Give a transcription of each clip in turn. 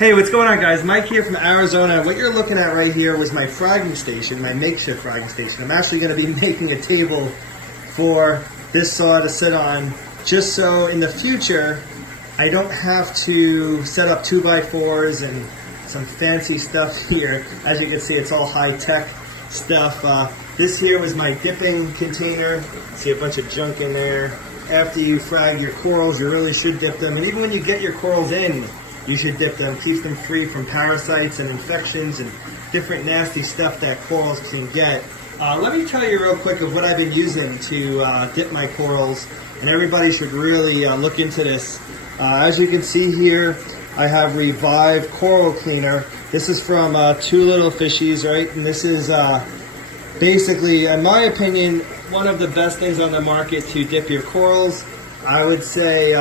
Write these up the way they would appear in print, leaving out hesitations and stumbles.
Hey, what's going on, guys? Mike here from Arizona. What you're looking at right here was my fragging station, my makeshift fragging station. I'm actually going to be making a table for this saw to sit on, just so in the future I don't have to set up 2x4s and some fancy stuff here. As you can see, it's all high-tech stuff. This here was my dipping container. See a bunch of junk in there. After you frag your corals, you really should dip them. And even when you get your corals in, you should dip them. Keeps them free from parasites and infections and different nasty stuff that corals can get. Let me tell you real quick of what I've been using to dip my corals, and everybody should really look into this. As you can see here, I have Revive Coral Cleaner. This is from Two Little Fishies, right? And this is basically, in my opinion, one of the best things on the market to dip your corals. I would say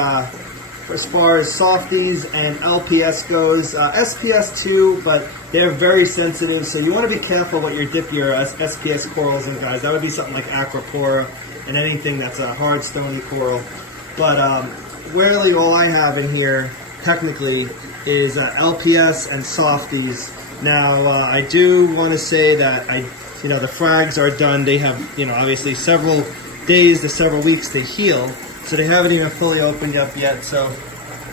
as far as softies and LPS goes, SPS too, but they're very sensitive, so you want to be careful what you dip your SPS corals in, guys. That would be something like Acropora and anything that's a hard stony coral. But really all I have in here technically is LPS and softies. Now I do want to say that the frags are done. They have, obviously several days to several weeks to heal, so they haven't even fully opened up yet. So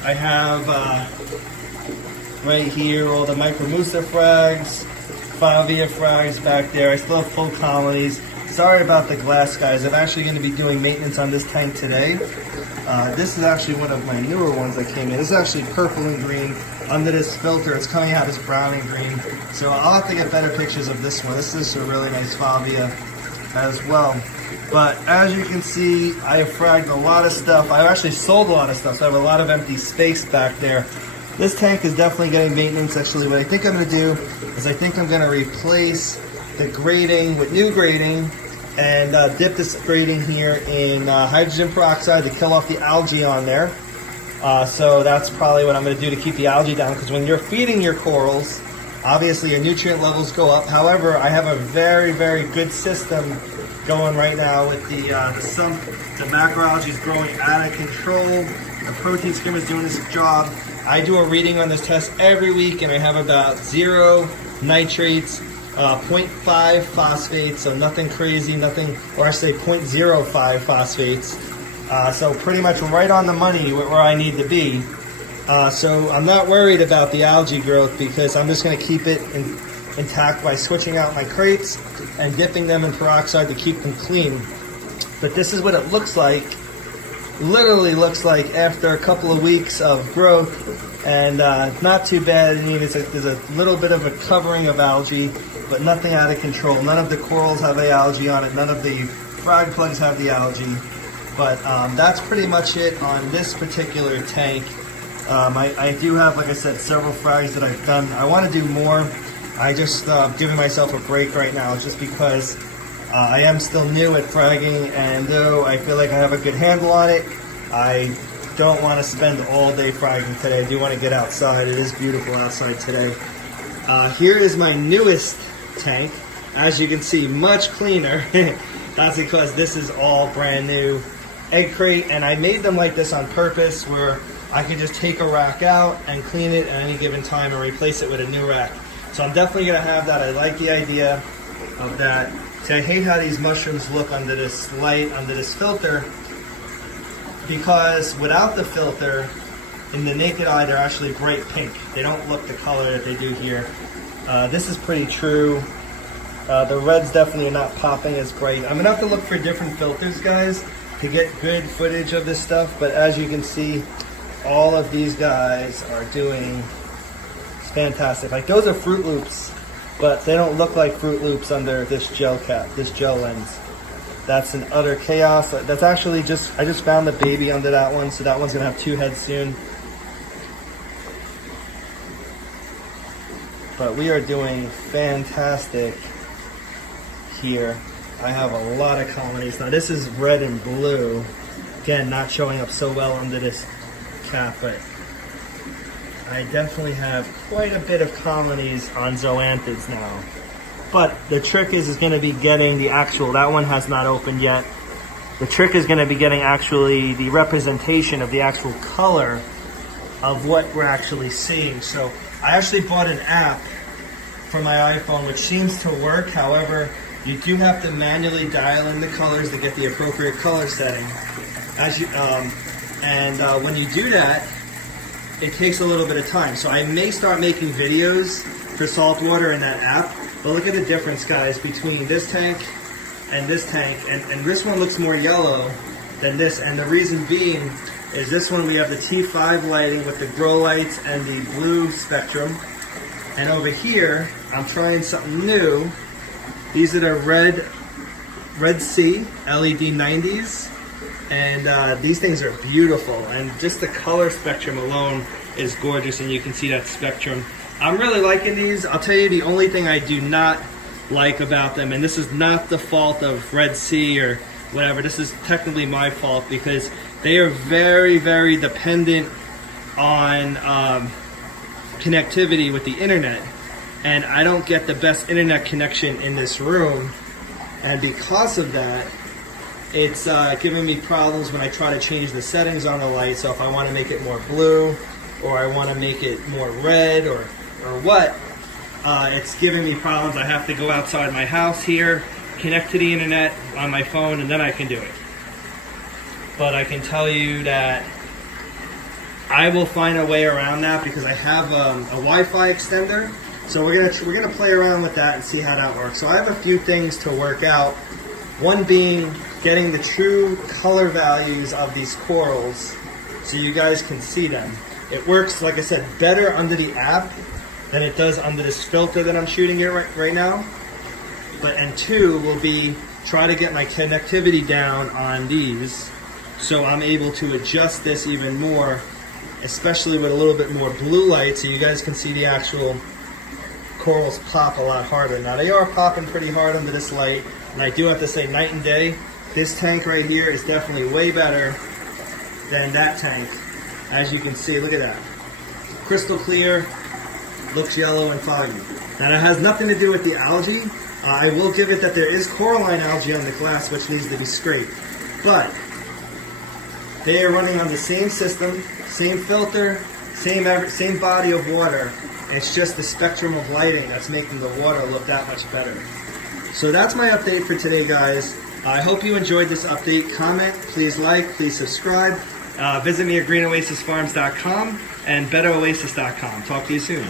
I have right here all the Micromusa frags, Favia frags back there. I still have full colonies. Sorry about the glass, guys. I'm actually going to be doing maintenance on this tank today. This is actually one of my newer ones that came in. This is actually purple and green. Under this filter, it's coming out as brown and green. So I'll have to get better pictures of this one. This is a really nice Favia as well. But as you can see, I have fragged a lot of stuff. I've actually sold a lot of stuff, so I have a lot of empty space back there. This tank is definitely getting maintenance. Actually, what I think I'm going to do is I think I'm going to replace the grating with new grating and dip this grating here in hydrogen peroxide to kill off the algae on there. So that's probably what I'm going to do to keep the algae down, because when you're feeding your corals, obviously your nutrient levels go up. However, I have a very, very good system going right now with the macroalgae is growing out of control. The protein skimmer is doing this job. I do a reading on this test every week, and I have about 0 nitrates, 0.5 phosphates, so nothing crazy, nothing, or I say 0.05 phosphates. So pretty much right on the money where I need to be. So I'm not worried about the algae growth, because I'm just going to keep it intact by switching out my crates and dipping them in peroxide to keep them clean. But this is what it looks like, literally looks like after a couple of weeks of growth, and not too bad. I mean, there's a little bit of a covering of algae, but nothing out of control. None of the corals have the algae on it, none of the frag plugs have the algae. But that's pretty much it on this particular tank. I do have, like I said, several frags that I've done. I want to do more. I just giving myself a break right now, just because I am still new at fragging, and though I feel like I have a good handle on it, I don't want to spend all day fragging today. I do want to get outside. It is beautiful outside today. Here is my newest tank. As you can see, much cleaner. That's because this is all brand new egg crate, and I made them like this on purpose, where I can just take a rack out and clean it at any given time and replace it with a new rack. So I'm definitely going to have that. I like the idea of that. See, I hate how these mushrooms look under this light, under this filter, because without the filter, in the naked eye, they're actually bright pink. They don't look the color that they do here. This is pretty true. The reds definitely are not popping as bright. I'm going to have to look for different filters, guys, to get good footage of this stuff. But as you can see, all of these guys are doing fantastic. Like, those are Fruit Loops, but they don't look like Fruit Loops under this gel cap, this gel lens. That's an utter chaos. That's actually I just found the baby under that one, so that one's gonna have 2 heads soon. But we are doing fantastic here. I have a lot of colonies. Now this is red and blue. Again, not showing up so well under this cap, but I definitely have quite a bit of colonies on zoanthids now. But the trick is going to be getting the actual, that one has not opened yet. The trick is going to be getting actually the representation of the actual color of what we're actually seeing. So I actually bought an app for my iPhone which seems to work. However, you do have to manually dial in the colors to get the appropriate color setting. When you do that, it takes a little bit of time. So I may start making videos for saltwater in that app. But look at the difference, guys, between this tank and this tank. And this one looks more yellow than this. And the reason being is this one we have the T5 lighting with the grow lights and the blue spectrum. And over here, I'm trying something new. These are the Red Sea LED 90s. And these things are beautiful. And just the color spectrum alone is gorgeous. And you can see that spectrum. I'm really liking these. I'll tell you the only thing I do not like about them, and this is not the fault of Red Sea or whatever, this is technically my fault because they are very, very dependent on connectivity with the internet. And I don't get the best internet connection in this room. And because of that, it's giving me problems when I try to change the settings on the light. So if I want to make it more blue, or I want to make it more red, or what, it's giving me problems. I have to go outside my house here, connect to the internet on my phone, and then I can do it. But I can tell you that I will find a way around that because I have a Wi-Fi extender. So we're gonna play around with that and see how that works. So I have a few things to work out. One being getting the true color values of these corals so you guys can see them. It works, like I said, better under the app than it does under this filter that I'm shooting it right now. And two will be try to get my connectivity down on these so I'm able to adjust this even more, especially with a little bit more blue light so you guys can see the actual corals pop a lot harder. Now they are popping pretty hard under this light, and I do have to say night and day, this tank right here is definitely way better than that tank. As you can see, look at that. Crystal clear, looks yellow and foggy. Now that has nothing to do with the algae. I will give it that there is coralline algae on the glass which needs to be scraped. But they are running on the same system, same filter, same body of water. It's just the spectrum of lighting that's making the water look that much better. So that's my update for today, guys. I hope you enjoyed this update. Comment, please like, please subscribe. Visit me at greenoasisfarms.com and bettaoasis.com. Talk to you soon.